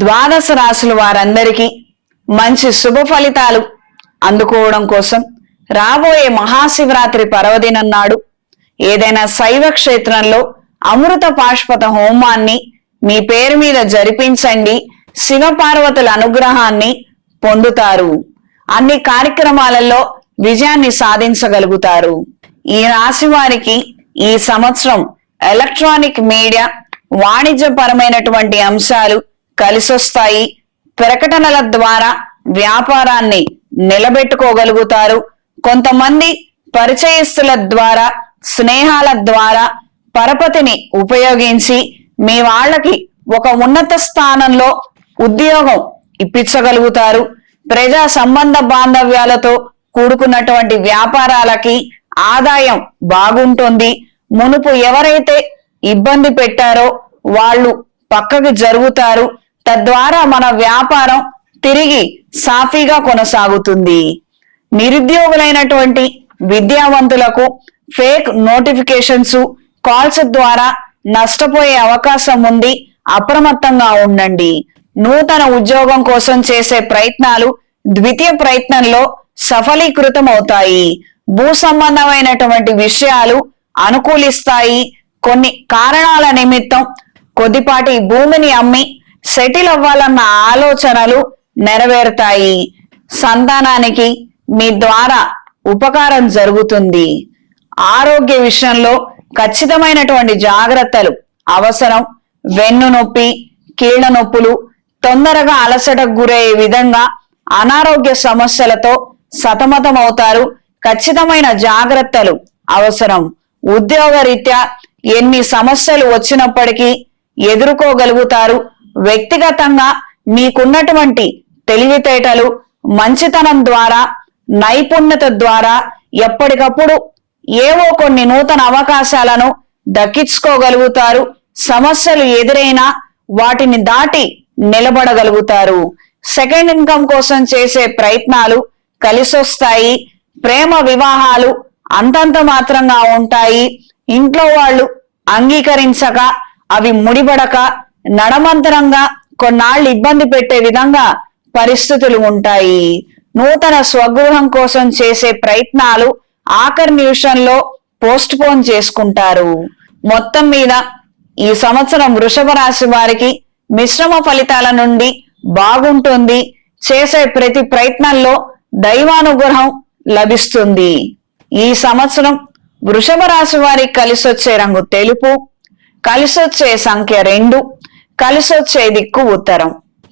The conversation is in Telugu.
ద్వాదశ రాశుల వారందరికీ మంచి శుభ ఫలితాలు అందుకోవడం కోసం రాబోయే మహాశివరాత్రి పర్వదినం నాడు ఏదైనా శైవ క్షేత్రంలో అమృత పాష్పత హోమాన్ని మీ పేరు మీద జరిపించండి. శివపార్వతుల అనుగ్రహాన్ని పొందుతారు. అన్ని కార్యక్రమాలలో విజయాన్ని సాధించగలుగుతారు. ఈ రాశి వారికి ఈ సంవత్సరం ఎలక్ట్రానిక్ మీడియా వాణిజ్యపరమైనటువంటి అంశాలు కలిసొస్తాయి. ప్రకటనల ద్వారా వ్యాపారాన్ని నిలబెట్టుకోగలుగుతారు. కొంతమంది పరిచయస్తుల ద్వారా స్నేహాల ద్వారా పరపతిని ఉపయోగించి మీ వాళ్ళకి ఒక ఉన్నత స్థానంలో ఉద్యోగం ఇప్పించగలుగుతారు. ప్రజా సంబంధ బాంధవ్యాలతో కూడుకున్నటువంటి వ్యాపారాలకి ఆదాయం బాగుంటుంది. మునుపు ఎవరైతే ఇబ్బంది పెట్టారో వాళ్ళు పక్కకి జరుగుతారు. తద్వారా మన వ్యాపారం తిరిగి సాఫీగా కొనసాగుతుంది. నిరుద్యోగులైనటువంటి విద్యావంతులకు ఫేక్ నోటిఫికేషన్స్ కాల్స్ ద్వారా నష్టపోయే అవకాశం ఉంది. అప్రమత్తంగా ఉండండి. నూతన ఉద్యోగం కోసం చేసే ప్రయత్నాలు ద్వితీయ ప్రయత్నంలో సఫలీకృతం అవుతాయి భూ సంబంధమైనటువంటి విషయాలు అనుకూలిస్తాయి. కొన్ని కారణాల నిమిత్తం కొద్దిపాటి భూమిని అమ్మి సెటిల్ అవ్వాలన్న ఆలోచనలు నెరవేరుతాయి. సంతానానికి మీ ద్వారా ఉపకారం జరుగుతుంది. ఆరోగ్య విషయంలో ఖచ్చితమైనటువంటి జాగ్రత్తలు అవసరం. వెన్ను నొప్పి కీళ్ళ నొప్పులు తొందరగా అలసటకు గురయ్యే విధంగా అనారోగ్య సమస్యలతో సతమతమవుతారు. ఖచ్చితమైన జాగ్రత్తలు అవసరం. ఉద్యోగరీత్యా ఎన్ని సమస్యలు వచ్చినప్పటికీ ఎదుర్కోగలుగుతారు. వ్యక్తిగతంగా మీకున్నటువంటి తెలివితేటలు మంచితనం ద్వారా నైపుణ్యత ద్వారా ఎప్పటికప్పుడు ఏవో కొన్ని నూతన అవకాశాలను దక్కించుకోగలుగుతారు. సమస్యలు ఎదురైనా వాటిని దాటి నిలబడగలుగుతారు. సెకండ్ ఇన్కమ్ కోసం చేసే ప్రయత్నాలు కలిసొస్తాయి. ప్రేమ వివాహాలు అంతంత మాత్రంగా ఉంటాయి. ఇంట్లో వాళ్ళు అంగీకరించక అవి ముడిపడక నడమంతరంగా కొన్నాళ్ళు ఇబ్బంది పెట్టే విధంగా పరిస్థితులు ఉంటాయి. నూతన స్వగృహం కోసం చేసే ప్రయత్నాలు ఆఖరి నిమిషంలో పోస్ట్ పోన్ చేసుకుంటారు. మొత్తం మీద ఈ సంవత్సరం వృషభ రాశి వారికి మిశ్రమ ఫలితాల నుండి బాగుంటుంది. చేసే ప్రతి ప్రయత్నంలో దైవానుగ్రహం లభిస్తుంది. ఈ సంవత్సరం వృషభ రాశి వారికి కలిసొచ్చే రంగు తెలుపు కలిసొచ్చే సంఖ్య రెండు కలిసొచ్చే దిక్కు ఉత్తరం.